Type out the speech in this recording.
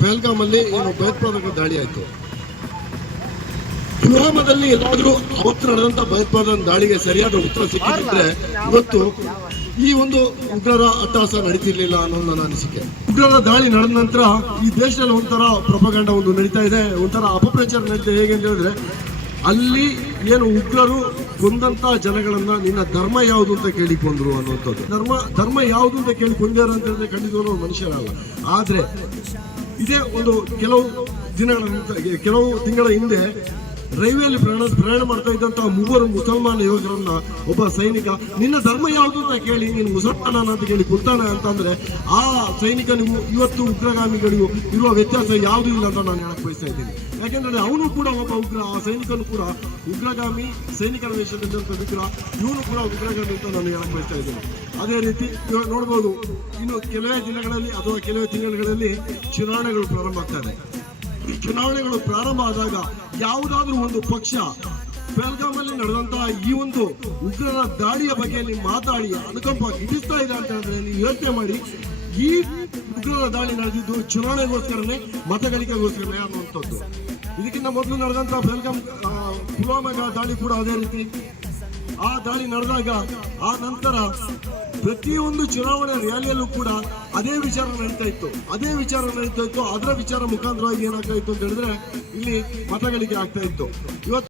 ಪಹಲ್ಗಾಮಲ್ಲಿ ಏನು ಭಯೋತ್ಪಾದಕ ದಾಳಿ ಆಯಿತು. ಪುಲ್ವಾಮಾದಲ್ಲಿ ಎಲ್ಲಾದ್ರೂ ಅವತ್ತು ನಡೆದಂತ ಭಯೋತ್ಪಾದಕ ದಾಳಿಗೆ ಸರಿಯಾದ ಉತ್ತರ ಸಿಕ್ಕಿದ್ರೆ ಇವತ್ತು ಈ ಒಂದು ಉಗ್ರರ ಅಟ್ಟಹಾಸ ನಡೀತಿರ್ಲಿಲ್ಲ ಅನ್ನೋದು ನನ್ನ ಅನಿಸಿಕೆ. ಉಗ್ರರ ದಾಳಿ ನಡೆದ ನಂತರ ಈ ದೇಶದಲ್ಲಿ ಒಂಥರ ಪ್ರೊಪಗಂಡ ಒಂದು ನಡೀತಾ ಇದೆ, ಒಂಥರ ಅಪಪ್ರಚಾರ ನಡೀತಾ ಇದೆ. ಹೇಗೆ ಅಂತ ಹೇಳಿದ್ರೆ, ಅಲ್ಲಿ ಏನು ಉಗ್ರರು ಕೊಂದಂತ ಜನಗಳನ್ನ ನಿನ್ನ ಧರ್ಮ ಯಾವುದು ಅಂತ ಕೇಳಿಕೊಂಡ್ರು ಅನ್ನುವಂಥದ್ದು. ಧರ್ಮ ಯಾವುದು ಅಂತ ಕೇಳಿಕೊಂಡ್ಯಾರ ಅಂತ ಹೇಳಿದ್ರೆ ಖಂಡಿತವಾಗ್ಲೂ ಮನುಷ್ಯರಲ್ಲ. ಆದ್ರೆ ಇದೇ ಒಂದು ಕೆಲವು ತಿಂಗಳ ಹಿಂದೆ ರೈಲ್ವೆಯಲ್ಲಿ ಪ್ರಯಾಣ ಮಾಡ್ತಾ ಇದ್ದಂತಹ 3 ಮುಸಲ್ಮಾನ ಯುವಕರನ್ನ ಒಬ್ಬ ಸೈನಿಕ ನಿನ್ನ ಧರ್ಮ ಯಾವುದು ಅಂತ ಕೇಳಿ ನೀನು ಮುಸಲ್ಮಾನ ಅಂತ ಕೇಳಿ ಕೊಡ್ತಾನೆ ಅಂತಂದ್ರೆ ಆ ಸೈನಿಕನಿಗೂ ಇವತ್ತು ಉಗ್ರಗಾಮಿಗಳಿಗೂ ಇರುವ ವ್ಯತ್ಯಾಸ ಯಾವುದೂ ಇಲ್ಲ ಅಂತ ನಾನು ಹೇಳಕ್ ಬಯಸ್ತಾ ಇದ್ದೀನಿ. ಯಾಕೆಂದ್ರೆ ಅವನು ಕೂಡ ಒಬ್ಬ ಉಗ್ರ, ಆ ಸೈನಿಕನು ಕೂಡ ಉಗ್ರಗಾಮಿ, ಸೈನಿಕರ ವೇಷದಲ್ಲಿದ್ದಂಥ ವಿಗ್ರಹ, ಇವನು ಕೂಡ ಉಗ್ರಗಾಮಿ ಅಂತ ನಾನು ಹೇಳಕ್ ಬಯಸ್ತಾ ಇದ್ದೀನಿ. ಅದೇ ರೀತಿ ನೋಡ್ಬೋದು, ಇನ್ನು ಕೆಲವೇ ದಿನಗಳಲ್ಲಿ ಅಥವಾ ಕೆಲವೇ ತಿಂಗಳಲ್ಲಿ ಚುನಾವಣೆಗಳು ಪ್ರಾರಂಭ ಆಗ್ತದೆ. ಈ ಚುನಾವಣೆಗಳು ಪ್ರಾರಂಭ ಆದಾಗ ಯಾವುದಾದ್ರೂ ಒಂದು ಪಕ್ಷ ಪಹಲ್ಗಾಮಲ್ಲಿ ನಡೆದಂತಹ ಈ ಒಂದು ಉಗ್ರರ ದಾಳಿಯ ಬಗ್ಗೆ ನೀವು ಮಾತಾಡಿ ಅನುಕಂಪ ಗಿಟ್ಟಿಸ್ತಾ ಇದೆ ಅಂತ ಹೇಳಿದ್ರೆ ನೀವು ಯೋಚನೆ ಮಾಡಿ, ಈ ಉಗ್ರರ ದಾಳಿ ನಡೆದಿದ್ದು ಚುನಾವಣೆಗೋಸ್ಕರನೇ, ಮತಗಳಿಕೆಗೋಸ್ಕರನೇ ಅನ್ನುವಂಥದ್ದು. ಇದಕ್ಕಿಂತ ಮೊದಲು ನಡೆದಂತಹ ಪುಲ್ವಾಮಾ ದಾಳಿ ಕೂಡ ಅದೇ ರೀತಿ. ಆ ದಾಳಿ ನಡೆದಾಗ ಆ ನಂತರ ಪ್ರತಿಯೊಂದು ಚುನಾವಣೆ ರ್ಯಾಲಿಯಲ್ಲೂ ಕೂಡ ಅದೇ ವಿಚಾರ ನಡೀತಾ ಇತ್ತು. ಅದರ ವಿಚಾರ ಮುಖಾಂತರವಾಗಿ ಏನಾಗ್ತಾ ಇತ್ತು ಅಂತ ಹೇಳಿದ್ರೆ ಇಲ್ಲಿ ಮತಗಳಿಗೆ ಆಗ್ತಾ ಇತ್ತು. ಇವತ್ತು